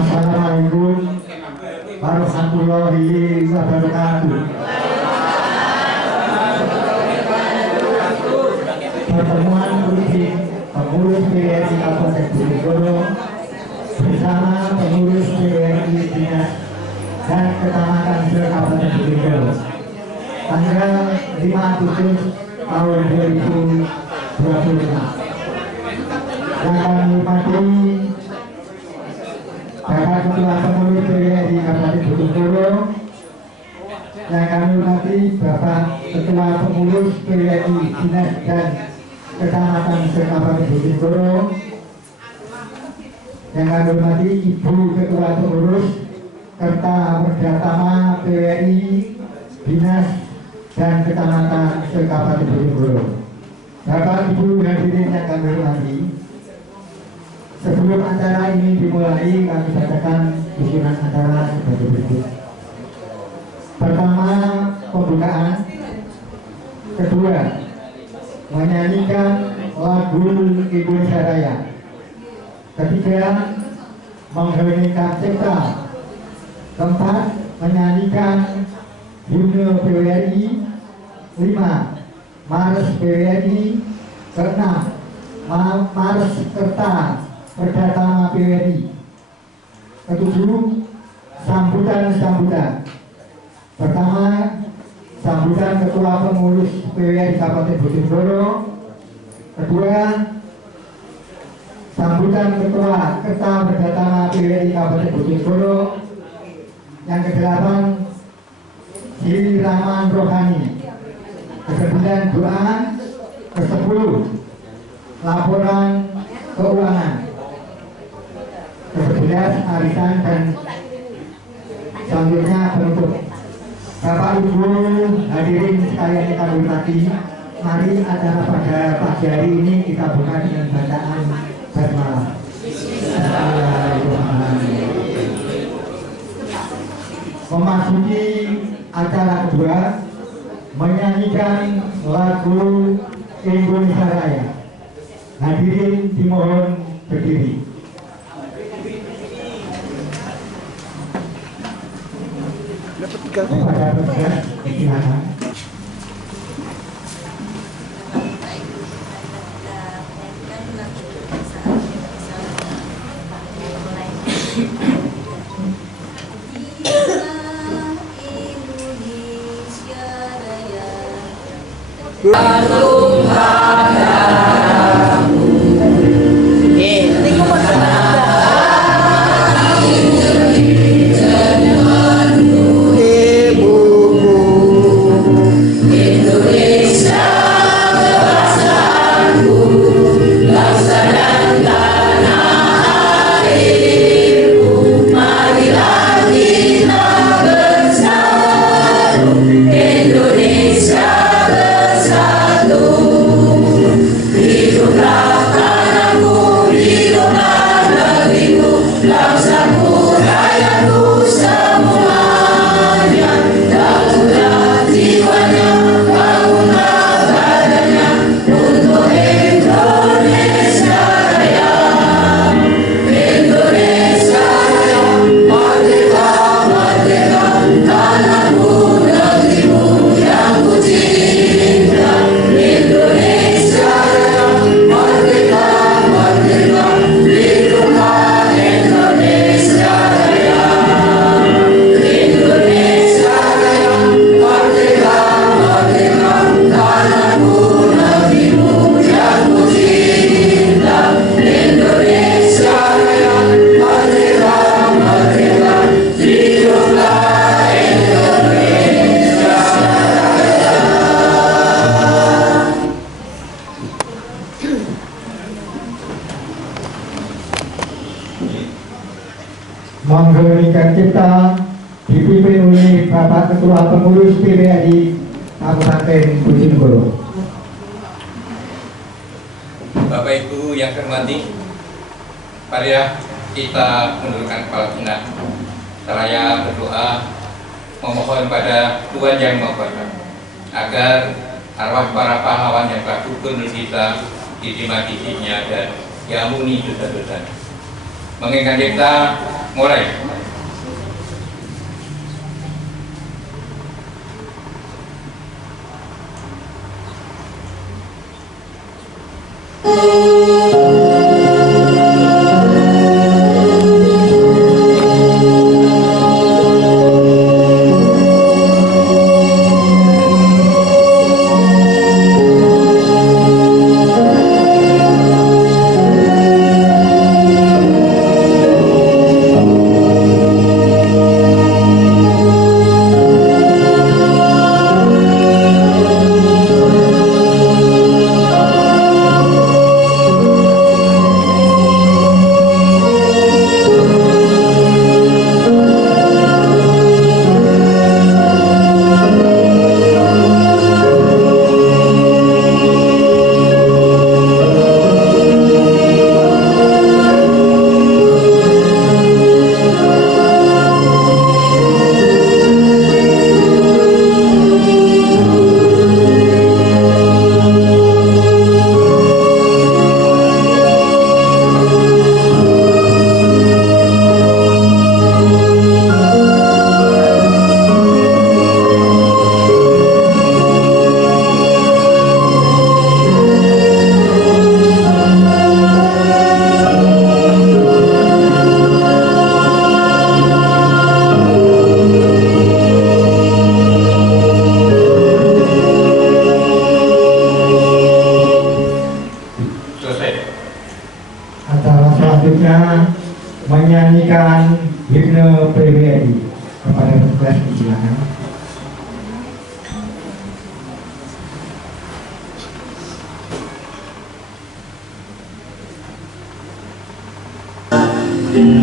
Assalamualaikum warahmatullahi wabarakatuh. Pertemuan politik pengurus PRI Kabupaten Bojonegoro bersama pengurus PRI Dinas dan Kecamatan Kabupaten Bojonegoro tanggal 5 Agustus tahun 2025. Yang kami hormati Bapak Ketua Pengurus PRI Kabupaten Bojonegoro, yang kami hormati Bapak Ketua Pengurus PRI Dinas dan Kecamatan Kabupaten Bojonegoro, yang kami hormati Ibu Ketua Pengurus serta Perdatama PRI Dinas dan Kecamatan Kabupaten Bojonegoro. Bapak Ibu hadirin yang kami hormati, sebelum acara ini dimulai, kami bacakan susunan acara sebagai berikut. Pertama, pembukaan. Kedua, menyanyikan lagu Indonesia Raya. Ketiga, mengheningkan cipta. Keempat, menyanyikan himne PWRI. 5, Mars PWRI. Keenam, Mars Kerta Perdata PWRI. Ketujuh, sambutan. Pertama, sambutan Ketua Pengurus PWRI Kabupaten Bojonegoro. Kedua, sambutan Ketua Kerta Perdata PWRI Kabupaten Bojonegoro. Yang kedelapan, siraman rohani. Kesembilan, doa. Kesepuluh, laporan keuangan. Ke-11, arisan, dan selanjutnya penutup. Bapak Ibu hadirin sekalian yang kami hormati, mari acara pada pagi hari ini kita buka dengan bacaan basmalah. Memasuki acara kedua, menyanyikan lagu Indonesia Raya. Hadirin dimohon berdiri. Kepada petugas silakan. Mengheningkan cipta dipimpin oleh Bapak Ketua Pengurus PWRI Kabupaten Bojonegoro. Bapak Ibu yang hormati, mari kita menundukkan kepala kita seraya berdoa memohon pada Tuhan Yang Maha Kuasa agar arwah para pahlawan yang telah gugur kita diterima di sisinya dan diampuni dosa-dosa. Mengingat kita Mulai. Acara selanjutnya menyanyikan himne PBRI. Kepada petugas silakan. Bersatu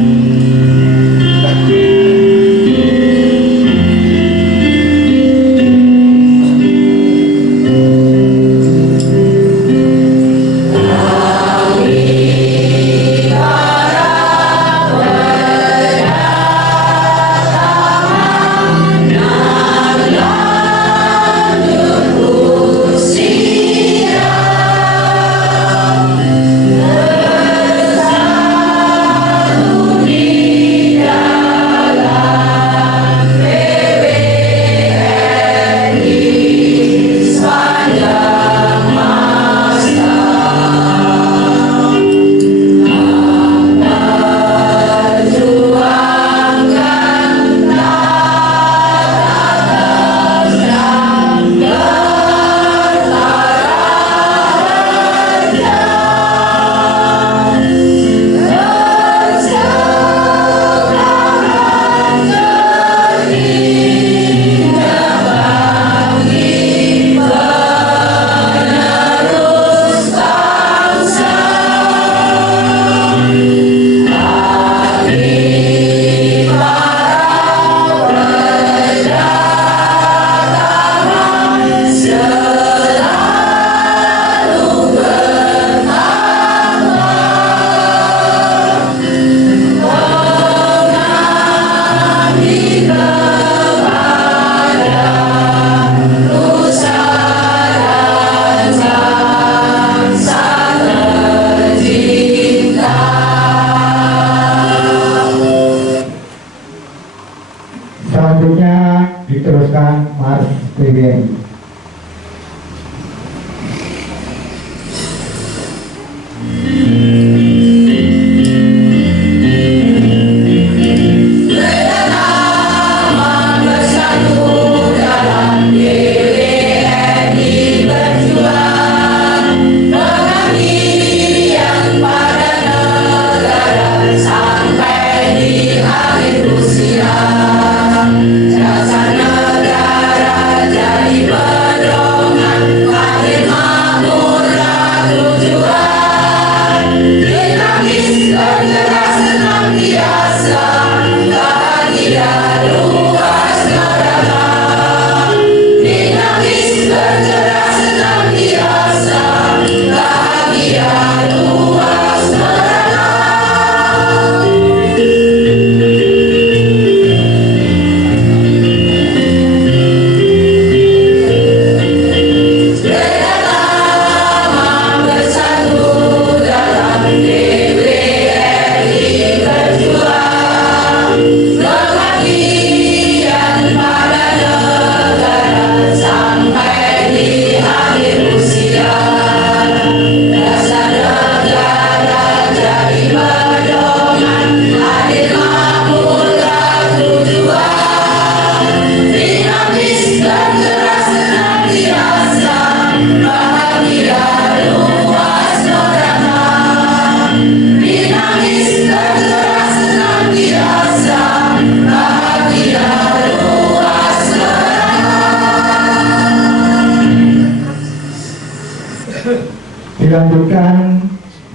Dilanjutkan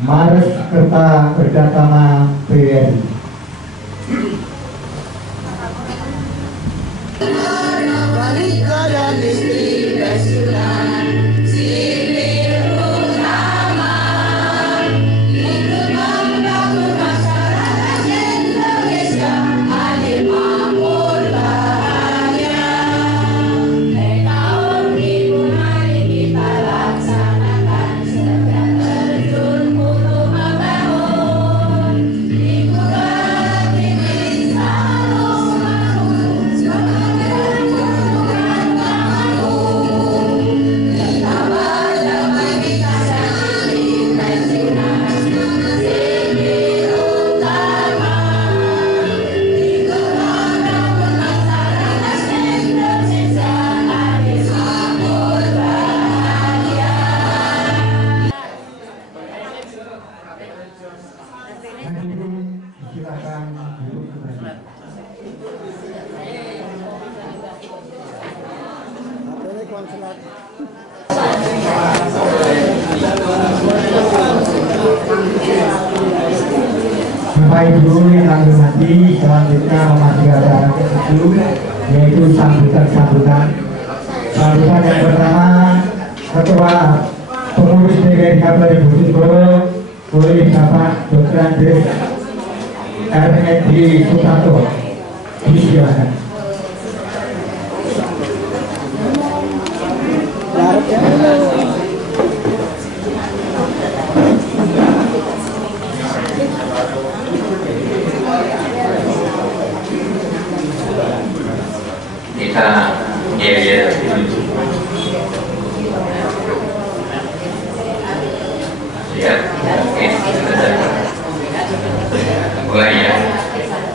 Mares Kerta Kerjasama PWRI. Silakan duduk kembali. Bapak Ibu yang kami hormati, selanjutnya memasuki acara ke-7 yaitu sambutan yang pertama Ketua Pengurus PWRI Kabupaten Bojonegoro oleh Bapak Dr. Andres RND Sutanto. Silakan. Kita ya oke, mulai ya.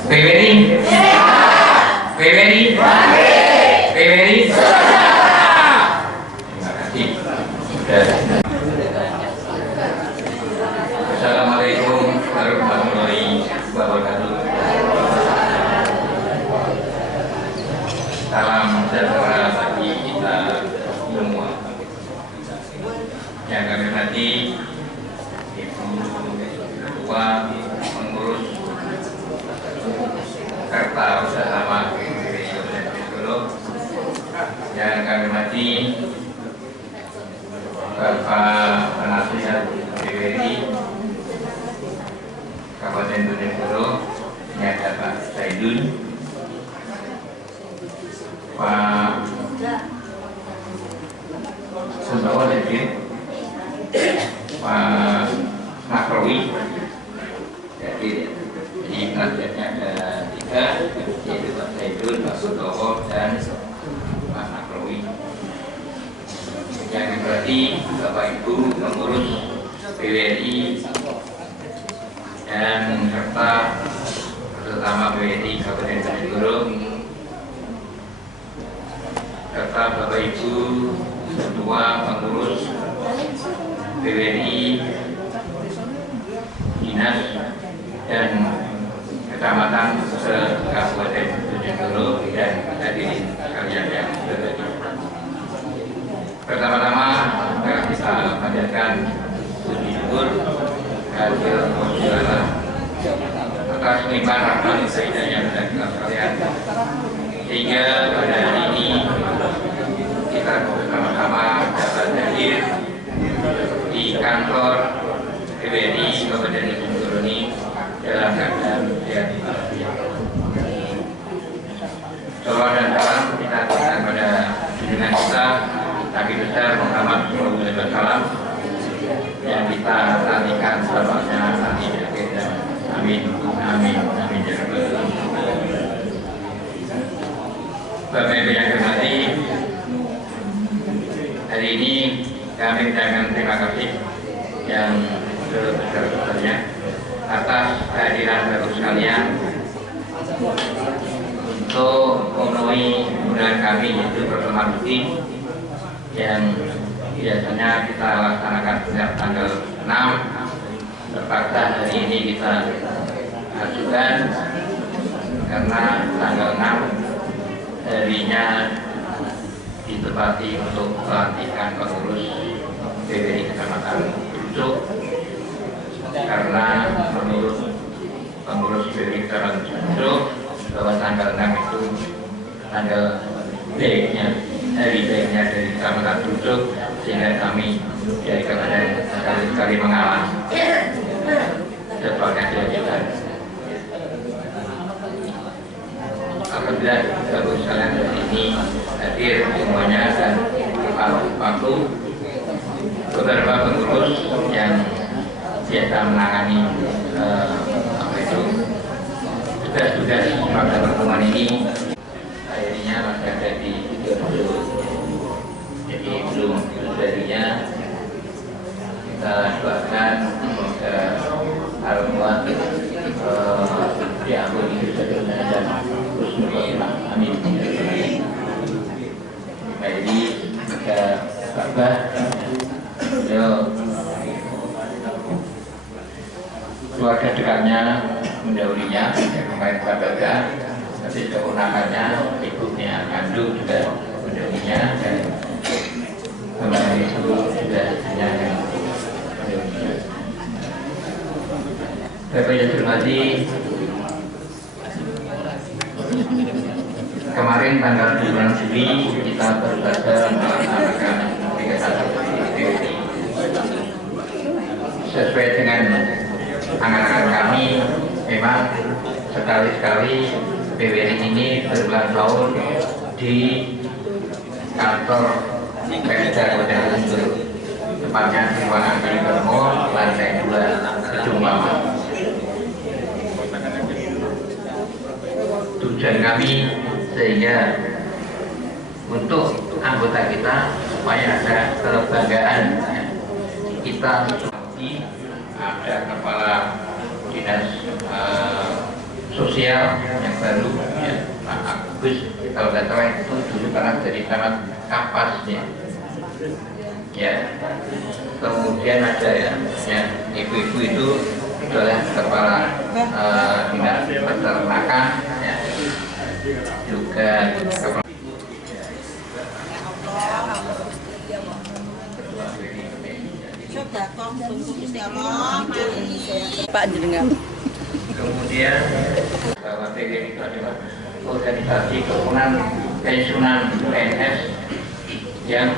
PWRI PWRI PWRI. Terima kasih. Assalamualaikum warahmatullahi wabarakatuh. Salam sejahtera bagi kita semua. Yang kami hormati Ibu Ketua Pengurus Kerta Bersama PWRI Kabupaten Bojonegoro. Yang kami hormati Bapak Penasihat PWRI Kabupaten Bojonegoro, yang ada Pak Zaidun, Pak Sundawa Devi, Pak Makrowi. Jadi di penasihatnya ada 3, yaitu Pak Zaidun, Pak Sundawa, dan Pak Makrowi. Yang berarti Bapak Ibu pengurus PWRI dan serta terutama PWRI Kabupaten Bojonegoro, serta Bapak Ibu Ketua Pengurus PWRI Dinas dan Kecamatan se-Kabupaten Bojonegoro dan hadirin sekalian yang berbahagia. Pertama-tama kita panjatkan puji syukur hasil segala atas limpahan rahmat Sayyidah yang kita sekalian, sehingga pada hari ini kita bersama-sama dapat hadir di kantor PWRI Kabupaten Bojonegoro ini dalam keadaan sehat walafiat. Salawat dan salam kita berikan pada junjungan kita Nabi besar Muhammad SAW yang kita nantikan salawatnya nanti di akhir zaman. Amin, amin, amin ya rabbal alamin. Bapak Ibu yang hormati, hari ini kami mengucapkan terima kasih yang sebesar-besarnya atas kehadiran Bapak sekalian untuk memenuhi undangan kami, yaitu pertemuan rutin yang biasanya kita laksanakan setiap tanggal 6. Terpaksa hari ini kita ajukan karena tanggal 6 harinya ditepati untuk pelantikan pengurus PWRI Kecamatan Brucuk, karena menurut pengurus PWRI Kecamatan Brucuk bahwa tanggal 6 itu tanggal baiknya, hari baiknya dari Kecamatan Brucuk, sehingga kami dari Kabupaten sekali-sekali mengalah jadwalnya diajukan. Alhamdulillah baru sekalian hari ini hadir semuanya dan waktu beberapa pengurus yang biasa menangani tugas-tugas pada pertemuan ini akhirnya masih ada di Sidoarjo. Jadi belum harinya kita doakan semoga al-muat diampuni dosanya dan husnul khotimah. Amin. Jadi kita Bapak keluarga dekatnya mendahulunya, yang kemarin Bapak nanti keponakannya, ibunya kandung juga mendahulunya, dan kemarin itu sudah yang mendahulunya. Bapak yang hormati, kemarin tanggal 9 Juli kita baru saja melaksanakan kegiatan PWRI. Sesuai dengan angan-angan kami, memang sekali-sekali PWRI ini berulang tahun di kantor Pemda Kabupaten Brucuk, tepatnya di ruangan Belibermo, lantai 2, Gedung Lama. Tujuan kami sehingga untuk anggota kita supaya ada kelebanggaan kita. Ada kepala dinas sosial yang baru, ya, Pak Agus, kalau nggak salah itu dulu pernah jadi camat Kapas, ya. Kemudian ada ya ibu-ibu itu adalah kepala dinas peternakan, ya. Juga kepala Pak jenengan. Kemudian bahwa PWRI itu adalah organisasi kerukunan pensiunan PNS yang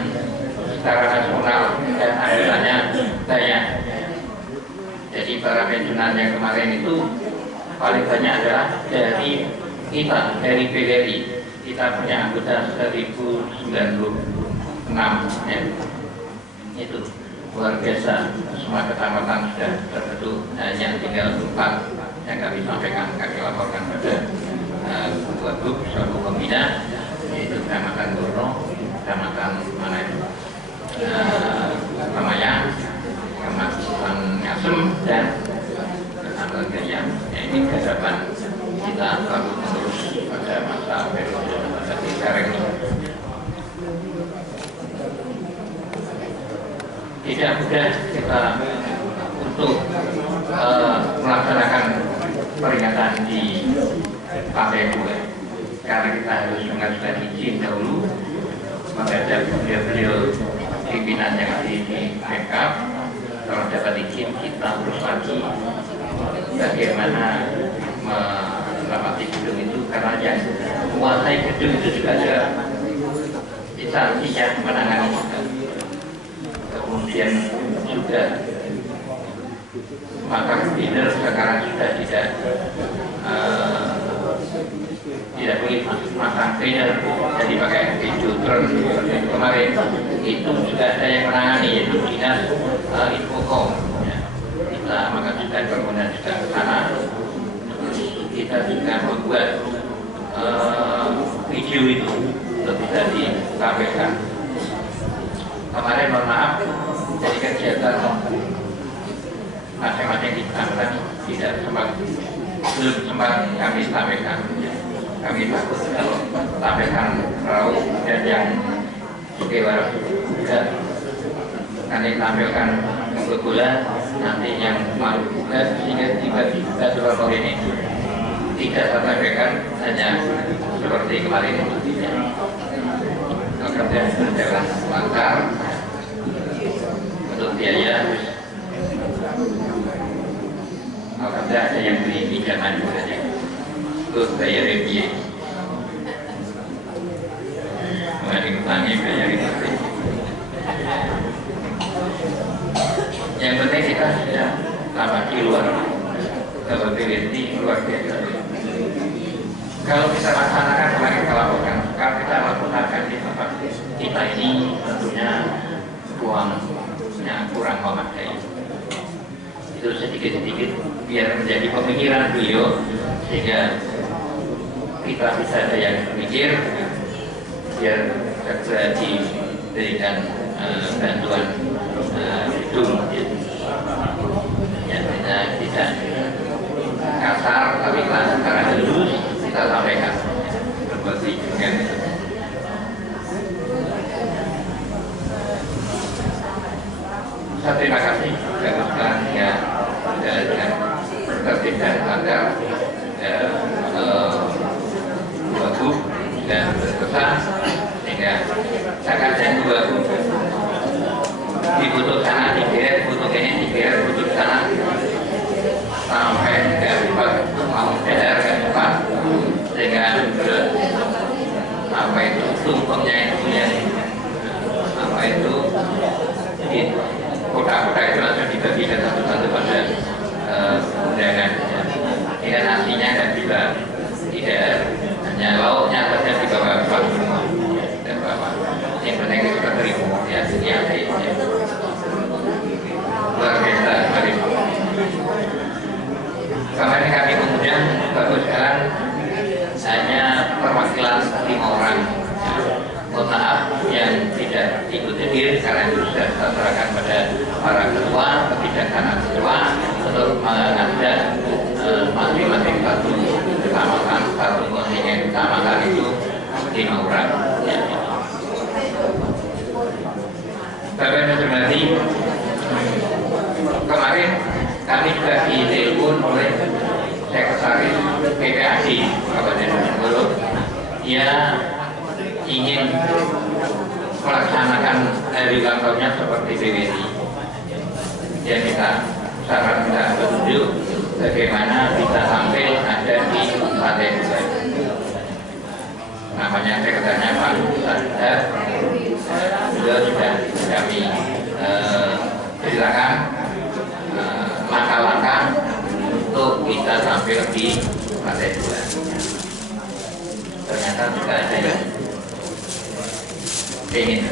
secara nasional dan anggotanya banyak. Jadi para pensiunan yang kemarin itu paling banyak adalah dari kita, dari PWRI. Kita punya anggota 1096, ya. Itu luar biasa, semua kecamatan sudah terbentuk, hanya tinggal 4 yang kami sampaikan, kami laporkan pada Ketua Grup selaku pembina, yaitu Kecamatan Gorno, Kecamatan Ramayang, Kecamatan Ngasem, dan Kecamatan Gayam. Ini kehadapan kita selalu menerus pada masa periode sekarang ini. Tidak mudah kita untuk melaksanakan peringatan di Pantai Bule, karena kita harus mengajukan izin dahulu menghadap beliau pimpinan yang ada di backup. Kalau dapat izin kita urus lagi bagaimana melewati gedung itu, karena yang menguasai gedung itu juga ada instansinya menangani. Kemudian juga makan dinner sekarang sudah tidak boleh makan dinner, jadi pakai videotron kemarin itu juga ada yang menangani, yaitu dinas Infocom, ya. Kita maka sudah kemudian juga ke sana. Kita juga membuat video itu untuk bisa disampaikan. Kemarin mohon maaf, jadi kegiatan masing-masing di kecamatan belum sempat kami sampaikan. Kami takut kalau sampaikan terlalu dan yang juga akan ditampilkan untuk bola nanti yang mau buka sehingga tiba-tiba seluruh ini tidak tersampaikan hanya seperti kemarin. Kerja berjalan lancar untuk biaya kerja ada yang beli pinjaman saja untuk bayar biaya mengurangi bayar itu. Yang penting kita sudah tamat di luar capability luar biasa. Kalau kita laksanakan kemarin kita lakukan, kalau kita lakukan di tempat kita ini tentunya uangnya kurang memadai. Itu sedikit-sedikit biar menjadi pemikiran beliau sehingga kita bisa ada yang berpikir biar segera diberikan bantuan gedung ya, tidak kasar tapi secara halus kita sampaikan berbagi dengan itu. Saya terima kasih kepada ya dan tertib dan standar bagus dan berkesan sehingga akan saya bagus dibutuh sana dibiar butuh ini dibiar butuh sana sampai dapat mau sadar ke depan sehingga apa itu tumpengnya itu yang apa itu di kota-kota itu langsung dibagi satu-satu pada undangan dengan nasinya dan juga tidak hanya lauknya saja di bawah semua dan bawah yang penting itu terima ya luar biasa dari kemarin kami kemudian baru sekarang hanya perwakilan 5 orang. Mohon maaf yang tidak ikut hadir karena itu sudah saya serahkan pada para ketua, kebijaksanaan ketua untuk mengajak masing-masing satu kecamatan, satu kontingen kecamatan itu 5 orang. Ya. Bapak dan Saudari, kemarin kami juga ditelepon oleh Sekretaris PPAD Kabupaten Bojonegoro. Dia ingin melaksanakan hari ulang tahunnya seperti BWI. Dia minta saran dan petunjuk bagaimana bisa tampil ada di Partai Bulan. Namanya sekretarnya Pak Sadar. Beliau sudah kami ceritakan langkah-langkah untuk kita tampil di Partai Bulan. Ternyata juga ada yang ingin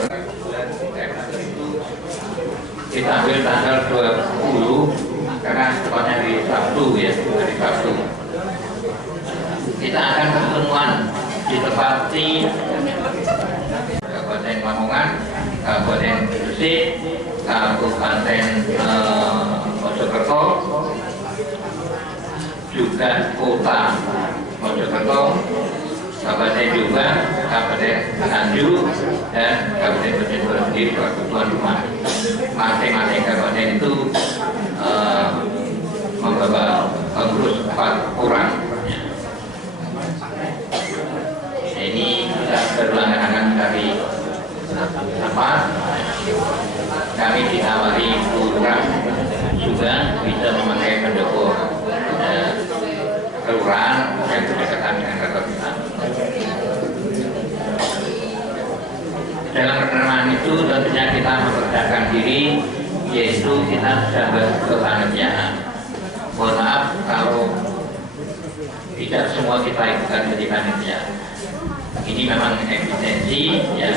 kita ambil tanggal 20 karena tepatnya hari Sabtu ya, hari Sabtu. Kita akan pertemuan di tempat di Kabupaten Lamongan, Kabupaten Gresik, Kabupaten Mojokerto, juga Kota Mojokerto, Kabupaten Jombang, Kabupaten Nganjuk, dan Kabupaten Bojonegoro sendiri tuan rumah. Masing-masing kabupaten itu membawa pengurus 4 orang. Ini kita berlangganan dari tempat. Kami ditawari lurah juga bisa memakai pendukung kelurahan yang berdekatan dengan kantor kita. Dalam pertemuan itu tentunya kita mempersiapkan diri, yaitu kita sudah berkepanitiaan. Mohon maaf kalau tidak semua kita ikutan jadi panitia. Ini memang efisiensi ya.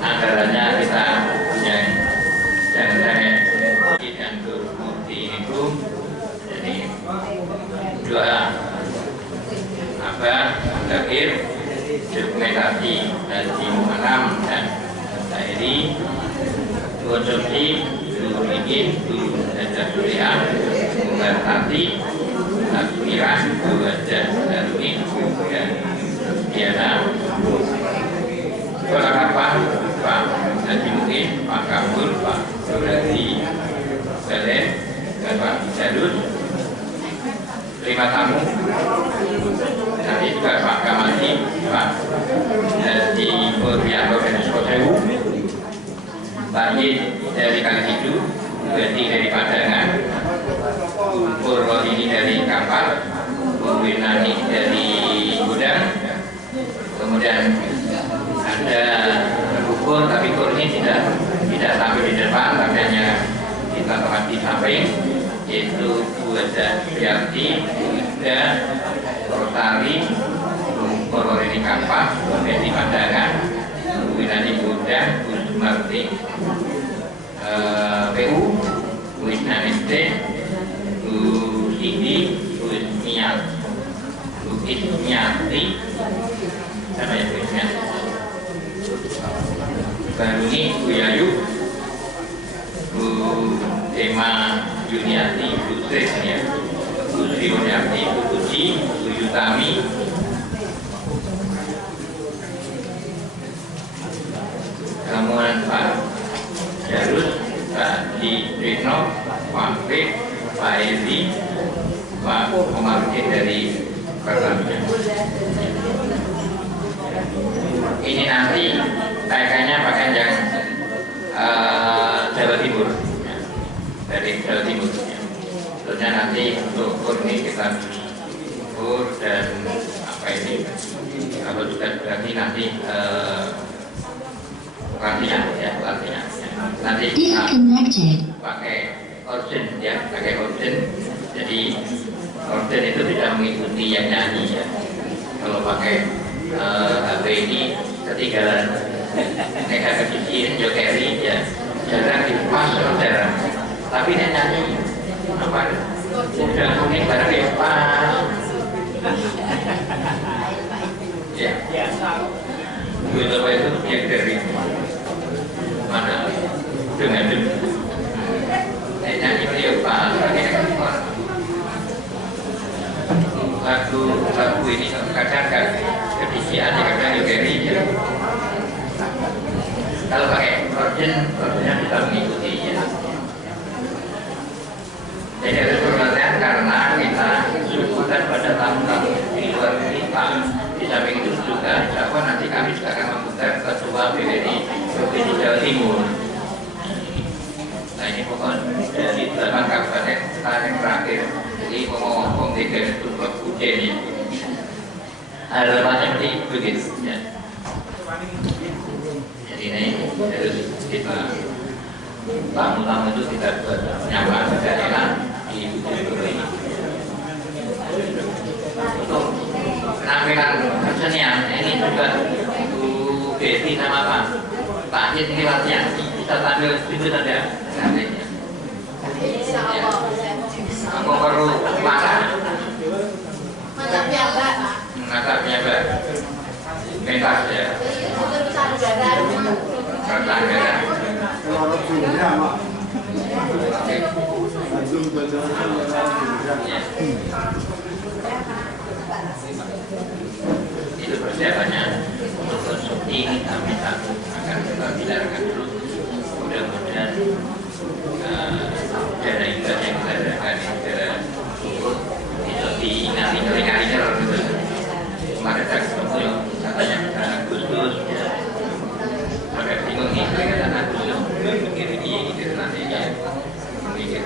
Anggarannya kita yang jangan dan bukti itu jadi doa terakhir dokumentasi haji Mu'anam dan Sairi konsumsi guru bikin guru dan Suriah konvertasi aspiran wajah darwin dan Diana kelengkapan Pak Haji Mu'in Bayi dari Kalihidu, Gedi dari Padangan, Purwo ini dari Kampar, Winani dari Gudang, kemudian ada Kur, tapi Kur ini tidak sampai di depan, tapi hanya di tempat di samping, yaitu ada Priarti, Uda, Rotari, Purwo ini Kampar, Gedi Padangan, Winani Gudang, Marti, PU, Wisna SD, Sidi, Wisnyati, sama ya Wisnyati, Baruni, Buyayu, Bu Tema Yuniati, Bu Tresnya, Bu Sriwanyati, Bu Puji, Bu Yutami, kemudian Pak Jarus, Pak Dino, Pak P, Pak Edi, Pak Komarudin dari Pertamina. Ini nanti kayaknya pakaian yang Jawa Timur, ya, dari Jawa Timur. Ya. Tentunya nanti untuk kur ini kita kur dan apa ini, kalau juga berarti nanti latihan ya, latihan. Nanti pakai orden ya, pakai orden. Jadi orden itu tidak mengikuti yang nyanyi ya. Kalau pakai HP ini ketinggalan mereka kecil jokeri ya, jarang dipas jarang. Tapi dia nyanyi apa? Udah kuning barang ya pas. Ya. Itu apa itu yang dari mana? Dengan nyanyi beliau pas. Lagu ini kadang kan kedisian, kadang juga ini. Kalau pakai ordennya kita mengikuti ya. Jadi harus perhatian karena kita suguhkan pada tamu-tamu di luar kita. Di samping itu juga, siapa nanti kami juga akan membuka ketua PWRI Provinsi Jawa Timur. Nah ini pokoknya dari 8 kabupaten yang terakhir. Jadi ngomong-ngomong di Kementerian Ujian ini harapannya seperti begitu ya. Jadi ini harus kita tamu-tamu itu kita buat nyaman daerah di Ujian ini. Untuk penampilan kesenian ini juga Bu Betty sama Pak Ajit ini latihan bisa tampil itu ada nantinya. Aku perlu masak. Masaknya Mbak. Pentas ya. Kertas ya. Itu persiapannya untuk syuting kami akan kita bicarakan dulu. Mudah-mudahan dana imbas yang kita adakan secara cukup itu diingati kali-kalinya loh gitu. Kemarin saya ketemu katanya Agustus ya. Agak bingung nih kelihatan Agustus begini gitu nantinya memikir.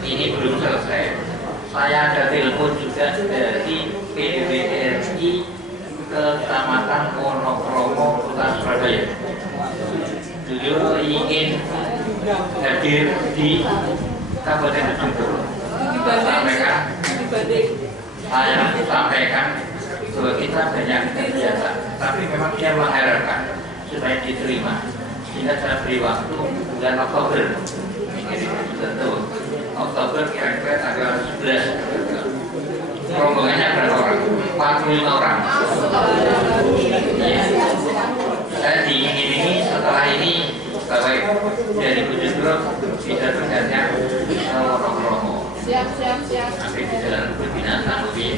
Ini belum selesai. Saya ada telepon juga dari PWRI Kecamatan Wonokromo, Kota Surabaya. Beliau ingin hadir di Kabupaten Ujung saya sampaikan bahwa kita banyak kegiatan, tapi memang dia mengharapkan supaya diterima. Sehingga saya beri waktu bulan Oktober. Tentu Oktober kira-kira tanggal 11. Rombongannya berapa orang? 45 orang. Ya. Saya diiming-imingi setelah ini bahwa dari Bujudro bisa bergantian ke Wonokromo. Siap. Nanti di jalan berbinatang lebih.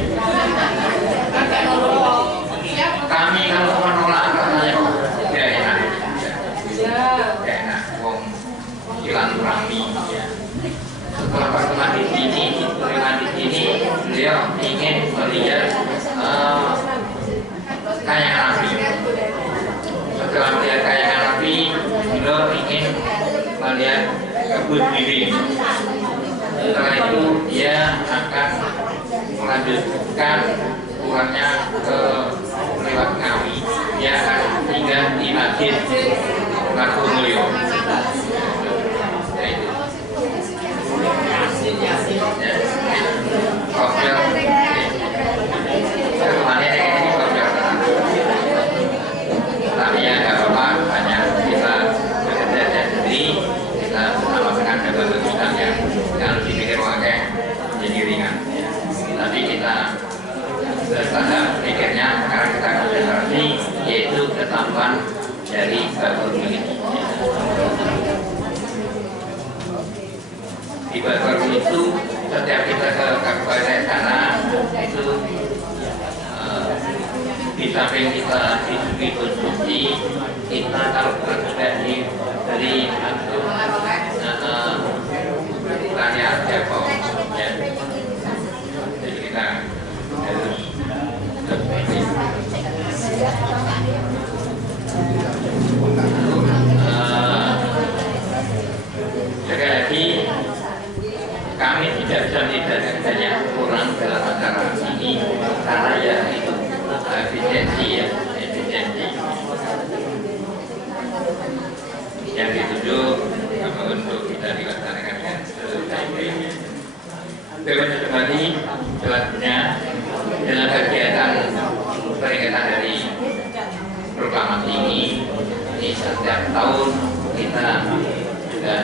Kami kalau menolak katanya tidak enak. Tidak enak. Wong silaturahmi. Ya. Setelah pertemuan di sini, beliau ingin melihat melihat kebun bimbing. Setelah itu dia akan melanjutkan pulangnya ke lewat Ngawi. Dia akan tinggal di Masjid Laku Mulyo. Kopel kemarin ini kopel, tapi ya nggak apa-apa, hanya kita bekerja sendiri, kita melakukan keputusan yang harus dipikir pakai jadi ringan. Tapi kita bertahap pikirnya sekarang kita konsentrasi, yaitu ketambahan dari Bakul ini. Di Bakul itu setiap kita ke kabupaten sana itu di samping kita disuguhi konsumsi, kita kalau juga diberi untuk tanya Depok, ya. Jadi kita harus sekali lagi kami tidak bisa melibatkan banyak orang dalam acara ini karena ya itu efisiensi yang dituju untuk kita dilaksanakan dengan sebaik-baiknya. Berikutnya kembali selanjutnya dengan kegiatan peringatan dari proklamasi ini setiap tahun kita juga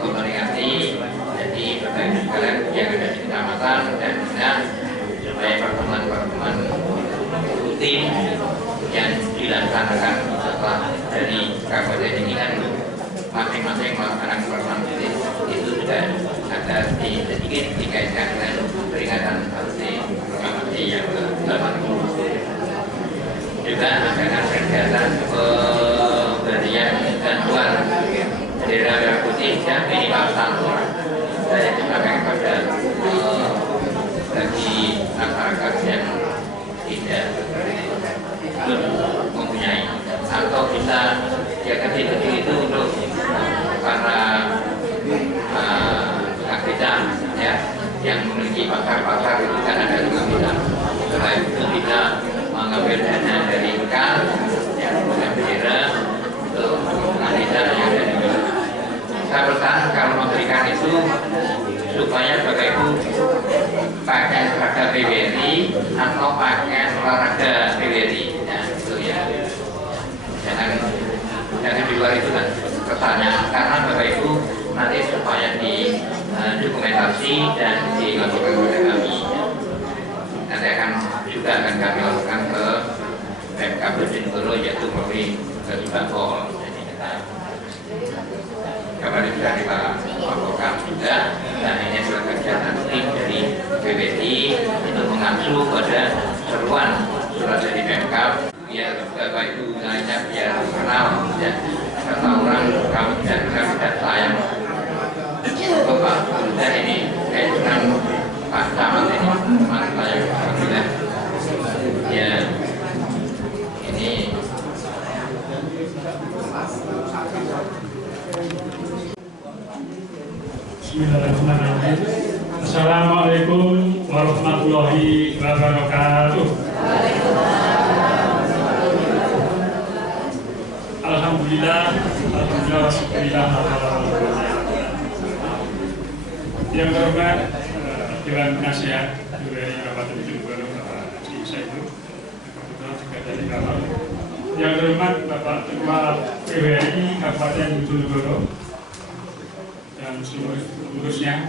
komunikasi, jadi berbagai sekalian yang ada di kecamatan dan desa supaya pertemuan-pertemuan rutin yang dilaksanakan setelah dari kabupaten ini kan masing-masing melaksanakan pertemuan rutin itu sudah ada sedikit dikaitkan dengan peringatan proklamasi yang ke-80. Juga dengan kegiatan pemberian bantuan bendera merah putih dan minimal satu saya dipakai kepada bagi masyarakat yang tidak belum mempunyai atau bisa ya kecil-kecil itu untuk para aktivitas ya yang memiliki pasar-pasar itu kan ada juga bisa. Setelah itu bisa mengambil dana dari kas yang bukan bendera untuk aktivitas yang ada di bawah. Saya pesan kalau memberikan itu supaya Bapak Ibu pakai seragam PBRI atau pakai olahraga PBRI, ya, itu ya. Jangan di luar itu kan kesannya, karena Bapak Ibu nanti supaya didokumentasi dan dilaporkan kepada kami. Nanti akan kami lakukan ke Pemkab Bojonegoro yaitu melalui ke Bapol. Jadi kita kemarin sudah kita laporkan juga, dan ini adalah kegiatan tim dari PBRI itu mengacu pada seruan surat dari Pemkab biar Bapak Ibu lainnya biar kenal ya, kata orang kamu tidak sayang Bapak dan ini kayak dengan Pak Camat ini teman saya alhamdulillah ya ini Bismillahirrahmanirrahim. Assalamualaikum warahmatullahi wabarakatuh. Alhamdulillah, syukurillah. Yang terhormat Dewan Penasihat dari Kabupaten Bojonegoro Bapak Haji Saiful, kebetulan juga dari Kawal. Yang terhormat Bapak Ketua PWRI Kabupaten Bojonegoro dan seluruh pengurusnya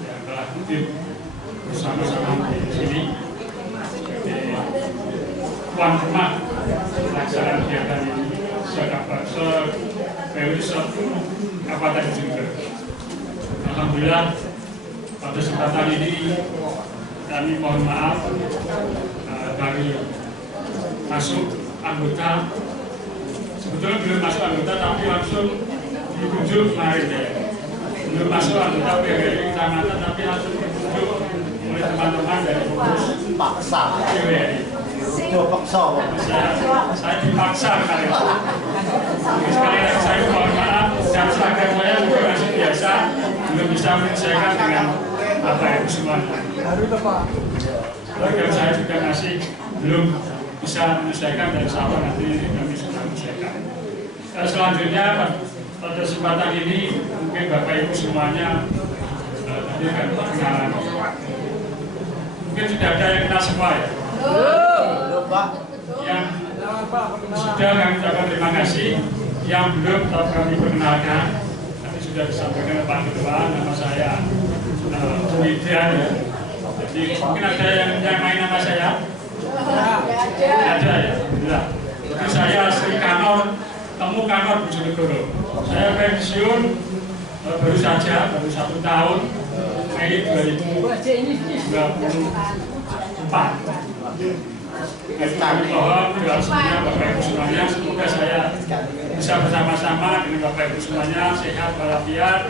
yang telah hadir bersama-sama di sini sebagai tuan rumah pelaksanaan kegiatan ini Kabupaten Bojonegoro. Alhamdulillah pada kesempatan ini kami mohon maaf dari masuk anggota, sebetulnya belum masuk anggota tapi langsung ditunjuk kemarin ya. Belum masuk anggota PWRI kecamatan tapi langsung ditunjuk oleh teman-teman dari pengurus paksa PWRI. Saya dipaksa kali ini. Sekali lagi saya mohon maaf jam seragam saya juga masih biasa, belum bisa menyelesaikan dengan Bapak Ibu semuanya. Seragam saya juga masih belum bisa menyelesaikan dan insya Allah nanti kami sudah menyelesaikan. Selanjutnya pada kesempatan ini mungkin Bapak Ibu semuanya tadi akan perkenalan. Mungkin sudah ada yang kenal semua ya. Yang sudah kami ucapkan terima kasih. Yang belum tetap kami perkenalkan. Tadi sudah disampaikan Pak Ketua, nama saya Widian ya. Jadi mungkin ada yang main nama saya. Ada ya. Jadi saya Sri Kanor, Temu Kanor Bojonegoro. Saya pensiun baru 1 tahun, Mei 2024. Kami mohon doa semuanya Bapak Ibu semuanya, semoga saya bisa bersama-sama dengan Bapak Ibu semuanya sehat walafiat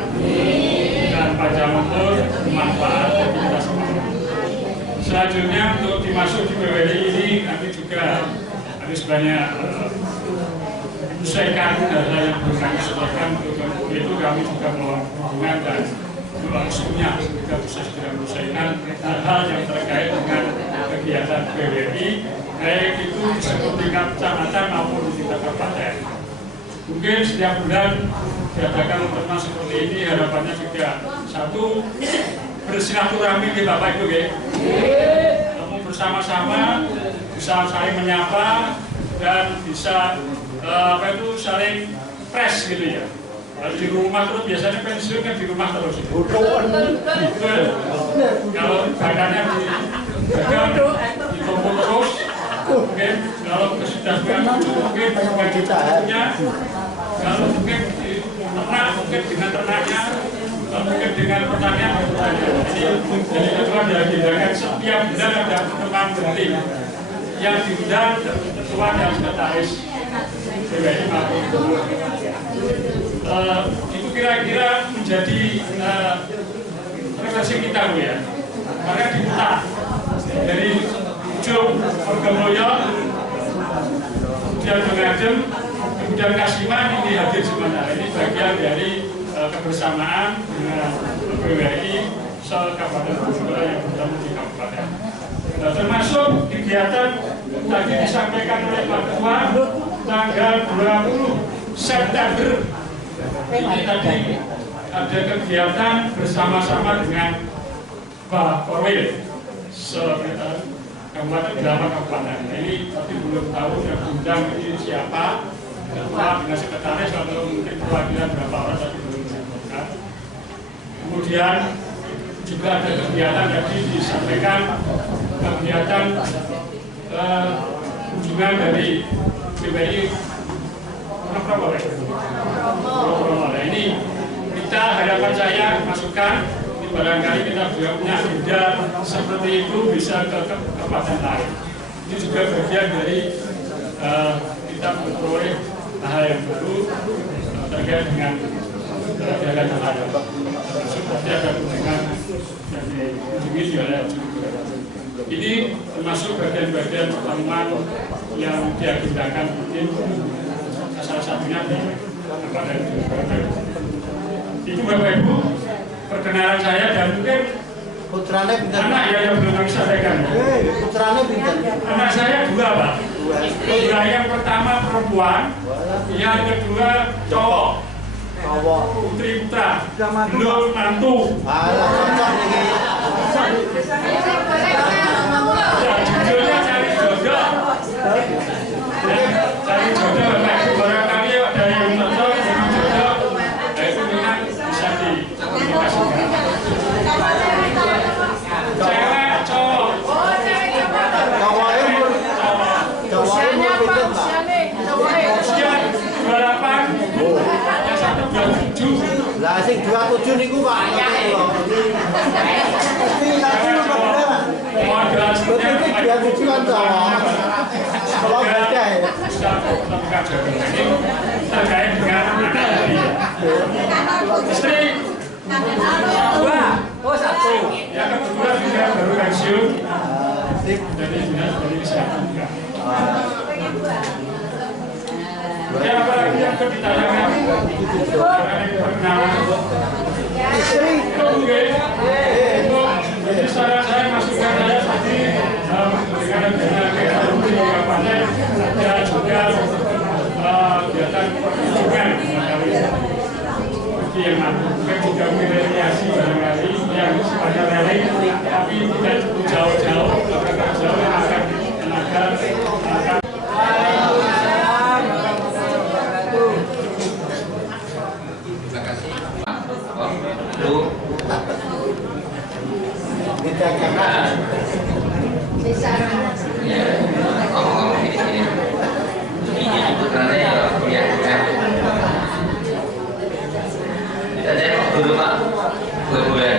dan panjang umur, bermanfaat bagi kita semua. Selanjutnya untuk dimasuk di PWRI ini kami juga harus banyak menyelesaikan hal-hal yang belum kami selesaikan. Untuk itu kami juga mohon dukungan dan doa restunya sehingga bisa segera menyelesaikan hal-hal yang terkait dengan kegiatan PWRI, baik itu di tingkat kecamatan maupun di tingkat kabupaten. Mungkin setiap bulan diadakan pertemuan seperti ini, harapannya juga satu, bersilaturahmi di Bapak Ibu ya. Ketemu bersama-sama, bisa saling menyapa dan bisa saling fresh gitu ya. Kalau di rumah terus biasanya pensiun kan di rumah terus. Betul. Kalau badannya ditumpuk terus, mungkin kalau sudah mungkin dengan cucunya, kalau mungkin di ternak mungkin dengan ternaknya, mungkin dengan pertanian. Jadi ketua diagendakan setiap bulan ada pertemuan penting yang diundang ketua dan sekretaris PWRI maupun itu kira-kira menjadi refleksi kita Bu ya. Karena diputar dari ujung Orgamulyo, kemudian Dongadem, kemudian Kasiman ini hadir semuanya. Ini bagian dari kebersamaan dengan PWRI se-Kabupaten Bojonegoro yang bertemu di kabupaten. Nah, termasuk kegiatan tadi disampaikan oleh Pak Ketua tanggal 20 September ini tadi ada kegiatan bersama-sama dengan Pak Korwil Sekretariat Kabupaten 8 Kabupaten. Ini tapi belum tahu yang diundang ini siapa, ketua dengan sekretaris atau mungkin perwakilan berapa orang tadi belum disebutkan. Kemudian juga ada kegiatan tadi disampaikan kegiatan kunjungan dari PWRI Probolinggo. Ini kita harapan saya masukan barangkali kita juga punya agenda seperti itu bisa ke kabupaten lain. Ini juga bagian dari kita memperoleh hal yang baru terkait dengan jalan raya. Seperti ada kunjungan yang dikunjungi oleh ini termasuk bagian-bagian pertemuan yang diagendakan mungkin salah satunya di kabupaten Bojonegoro. Itu Bapak Ibu perkenalan saya dan mungkin putrane pinter. Anak ya yang belum kami sampaikan. Putrane pinter. Anak saya dua Pak. Dua, yang pertama perempuan, yang kedua cowok. Cowok. Putri putra. Belum mantu. Alah cocok iki. Ya, judulnya cari jodoh. Cari jodoh Bapak Ibu, barangkali ada yang cocok dengan jodoh. Nah itu memang bisa dikomunikasikan. Cewek, cowok. Usianya Pak, Usia 28, yang satu 27. lah sing 27 niku Pak. Mohon doa semuanya. Dia tujuan cowok. Kalau beda ya. Bisa menemukan jodoh ini terkait dengan anak tadi. Istri dua, satu. Yang kedua juga baru pensiun. Jadi dinas dari kesehatan juga. Ya apalagi yang ditayangkan perkenalan. Oke, jadi saya masukkan saya tadi dengan kampanye dan juga kegiatan pertunjukan bagi yang juga mediasi barangkali yang sifatnya rally tapi tidak jauh-jauh akan jauh yang akan terima kasih. Lu ya, ngomong-ngomong di sini. Ini putranya ya kuliah kan. Kita dulu Pak, 2 bulan.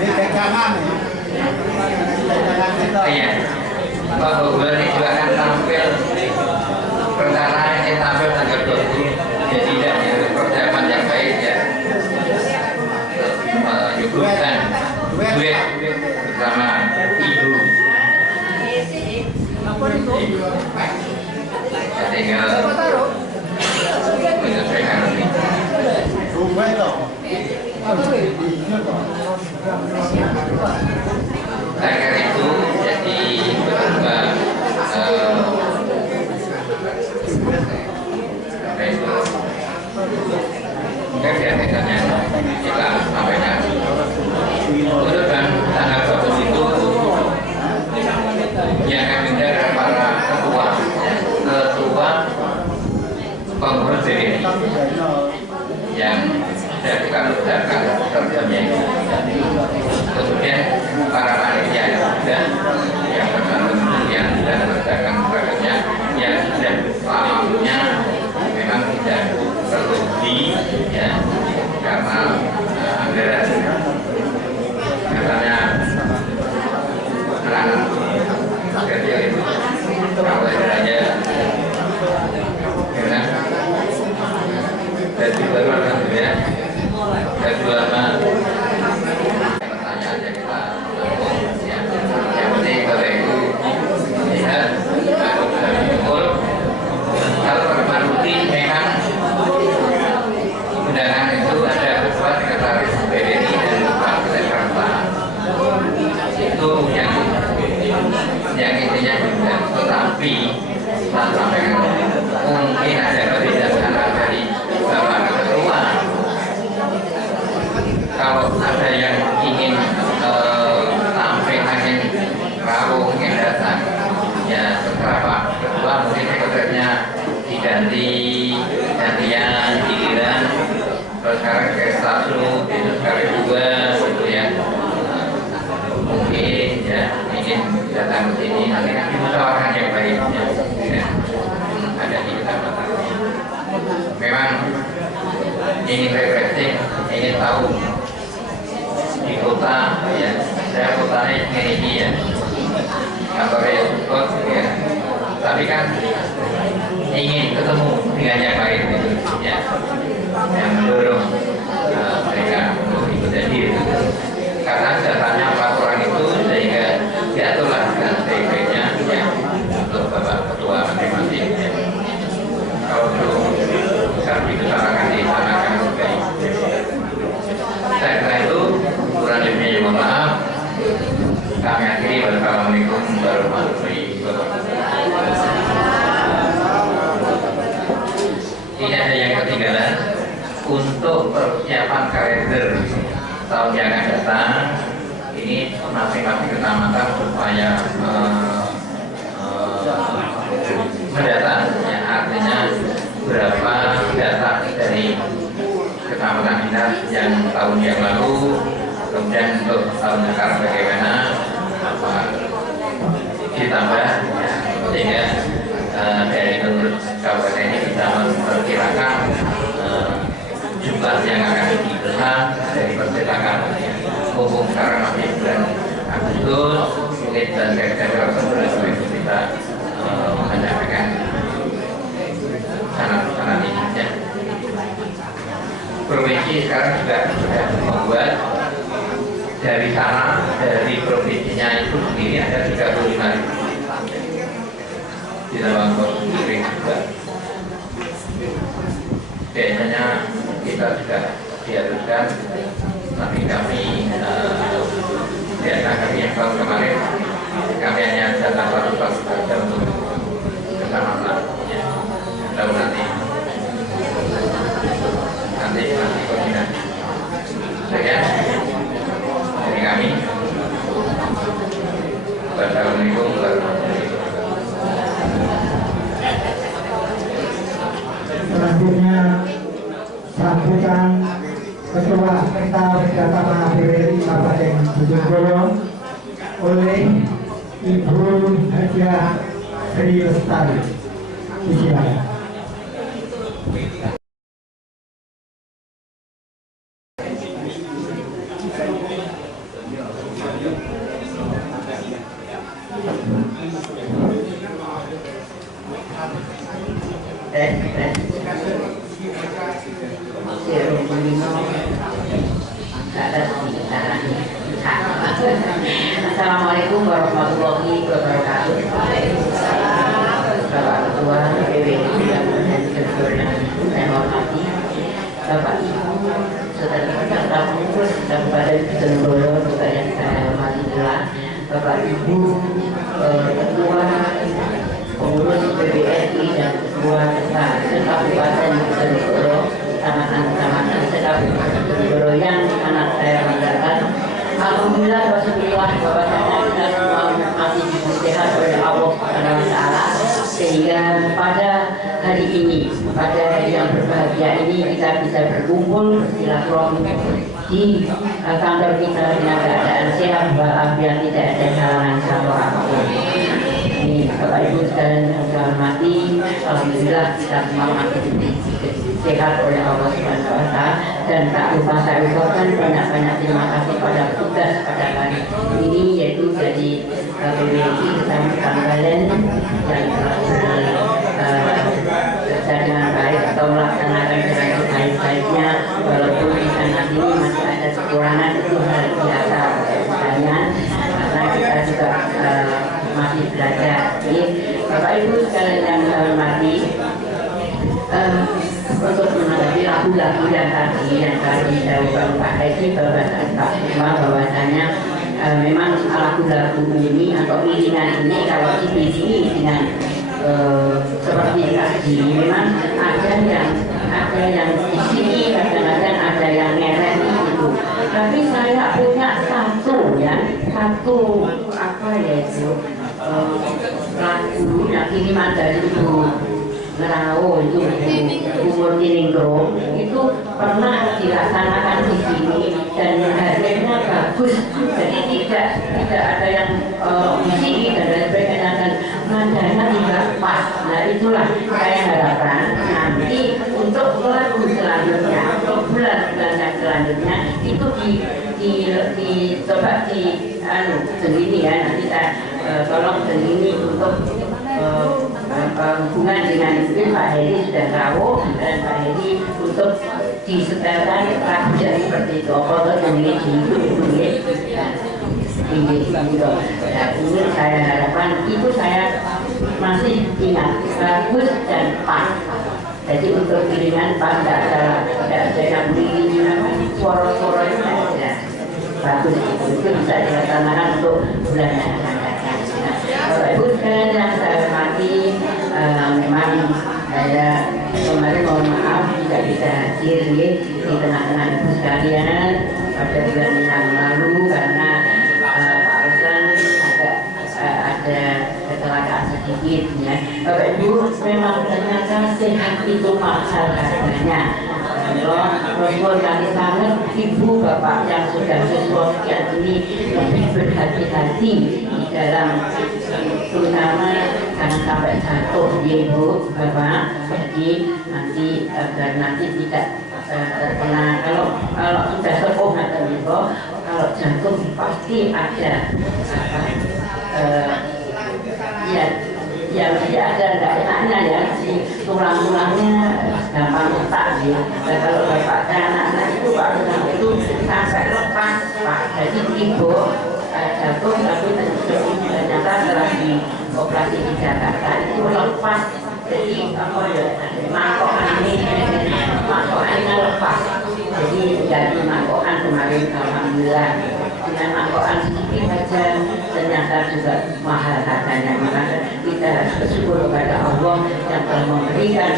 Ini pegangan ya. Iya. Pak 2 bulan ini juga akan tampil perencanaan yang tampil tanggal 20. Jadi tidak persiapan yang baik ya. Menyuguhkan duet bersama ibu. Saya tinggal menyesuaikan ini. Agar itu jadi berubah mungkin biasanya kita sampaikan untuk tanggal 20 itu yang kami dengar para ketua pengurus DPD yang sudah kita berdasarkan kerjanya itu, kemudian para panitia yang bersangkutan yang sudah berdasarkan kerjanya yang sudah lama memang tidak teruji ya karena anggaran katanya anak kecil itu kalau istilahnya karena dari baru alhamdulillah dari lama pertanyaan yang kita ya yang penting kalau itu lihat betul kalau permanuti memang undangan itu ada ketua sekretaris PDI dan partai Karta itu yang intinya juga tetapi saya sampaikan mungkin ada perbedaan dari bapak ketua kalau ada yang ingin tampil angin rawuh yang datang ya setelah Pak Ketua mungkin sekretarisnya gantian giliran terus sekarang ke satu itu sekarang 2 gitu ya mungkin ya ingin datang ke sini nanti kan dimusyawarahkan yang baik ya. Ada di kecamatan memang ingin refreshing ingin tahu di kota ya saya kotanya ini ya kantornya support ya tapi kan ingin ketemu dengan yang baik gitu ya yang mendorong mereka untuk ikut hadir karena datanya 4 orang itu sehingga diaturlah dengan baik-baiknya ya untuk bapak ketua masing-masing ya. Kalau belum bisa dibicarakan di sana kan baik. Saya kira itu kurang lebihnya mohon maaf. Kami akhiri. Wassalamualaikum warahmatullahi wabarakatuh. Ini ada yang ketinggalan untuk persiapan kalender tahun yang akan datang. Ini masing-masing kecamatan supaya mendata, ya, artinya berapa data dari kecamatan dinas yang tahun yang lalu, kemudian untuk tahun sekarang bagaimana, apa ditambah, ya, sehingga dari pengurus kabupaten ini bisa memperkirakan jumlah yang akan diberikan dari percetakan. Mumpung sekarang masih bulan Agustus, mungkin bulan September itu kita menyampaikan sangat ini ya. Provinsi sekarang juga sudah membuat dari sana, dari provinsinya itu sendiri ada 35.000 di dalam pos kirim. juga. Biasanya kita sudah diharuskan, tapi kami biasa kami yang tahun kemarin kami hanya datang baru saja untuk keselamatan. Lalu nanti koordinasi. Sekian dari kami. Wassalamualaikum warahmatullahi wabarakatuh. Selanjutnya sambutan Ketua Peta Bersama PWRI Kabupaten Bojonegoro oleh Ibu Hajah Sri Lestari. Silakan. Assalamualaikum warahmatullahi wabarakatuh. Bapak Ketua PWRI dan saya hormati Bapak Ibu saudara peserta pengurus Kabupaten Bojonegoro juga yang saya hormati pula Bapak Ibu Ketua pengurus PWRI dan Ketua Kabupaten Bojonegoro, kecamatan Kabupaten Bojonegoro yang sangat saya banggakan. Alhamdulillah Rasulullah bahwasanya kita semua masih diberi sehat oleh Allah Taala, sehingga pada hari ini, pada hari yang berbahagia ini kita bisa berkumpul bersilaturahmi di kantor kita dengan keadaan sehat walafiat, tidak ada halangan satu apapun. Ini Bapak Ibu sekalian yang saya hormati, alhamdulillah kita semua masih diberi sehat oleh Allah Subhanahu wa Ta'ala, dan tak lupa saya ucapkan banyak-banyak terima kasih pada tugas pada hari ini, yaitu dari PWRI bersama Kalian yang telah bekerja dengan baik atau melaksanakan dengan sebaik-baiknya, walaupun di sana sini masih ada kekurangan, itu hal biasa sekalian karena kita juga masih belajar. Jadi Bapak Ibu sekalian yang saya hormati, untuk menghadapi lagu-lagu yang tadi saya ucapkan tadi bahwasanya memang lagu-lagu ini atau iringan ini kalau diiringi dengan seperti tadi memang ada yang di sini, kadang-kadang ada yang ngeret itu. Tapi saya punya satu apa yaitu lagu yang kiriman dari Ibu Ngerau, itu umur Tiningro itu pernah dilaksanakan di sini dan hasilnya bagus, jadi tidak ada yang di sini dan sebagainya, dan nadanya tidak pas. Nah itulah saya harapkan nanti untuk lagu selanjutnya, untuk bulan-bulan yang selanjutnya itu coba sendiri ya, nanti saya tolong sendiri untuk hubungan dengan Pak Heri sudah tahu, dan Pak Heri untuk disetelkan lagu seperti itu. Kalau ini saya harapkan itu saya masih ingat bagus dan pas. Jadi untuk iringan pas, tidak ada yang beriringan suara-suara itu tidak bagus, itu bisa dilaksanakan untuk bulan yang akan datang. Bapak Ibu sekalian yang saya hormati, memang saya kemarin mohon maaf tidak bisa hadir di tengah-tengah Ibu sekalian pada bulan yang lalu karena Pak Ruslan ada kecelakaan sedikit ya. Bapak Ibu, memang ternyata sehat itu mahal harganya. Rasul kami sangat Ibu Bapak yang sudah sesuai ini lebih berhati-hati di dalam, terutama jangan sampai jatuh ya Ibu Bapak. Jadi nanti agar nanti tidak terkena, kalau sudah sepuh atau Ibu, kalau jatuh pasti ada ya ada tidak enaknya ya, si tulang-tulangnya gampang retak ya. Dan kalau bapak dan anak-anak itu Pak Ruslan itu sampai lepas Pak, jadi Ibu jatuh tapi ternyata setelah di operasi di Jakarta itu lepas Jadi apa ya? Mangkokannya lepas. Jadi dari mangkokan kemarin alhamdulillah dengan mangkokan sedikit saja ternyata juga mahal harganya. Maka kita harus bersyukur kepada Allah yang telah memberikan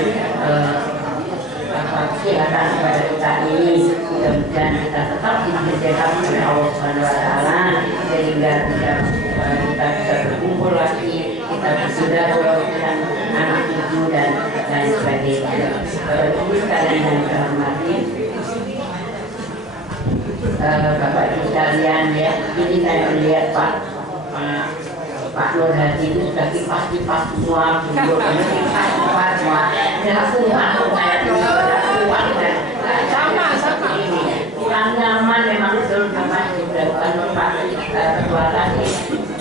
kesehatan kepada kita ini. Mudah-mudahan kita tetap diberi sehat oleh Allah Subhanahu Wa Taala sehingga kita bisa berkumpul lagi, kita bersaudara dengan anak cucu dan lain sebagainya. Ibu sekalian yang saya hormati, Bapak Ibu sekalian ya, ini saya melihat Pak Nur Hadi itu sudah kipas-kipas semua, kipas semua. Tidak kuat saya sama ini kurang nyaman memang betul sama dilakukan Pak Ketua tadi.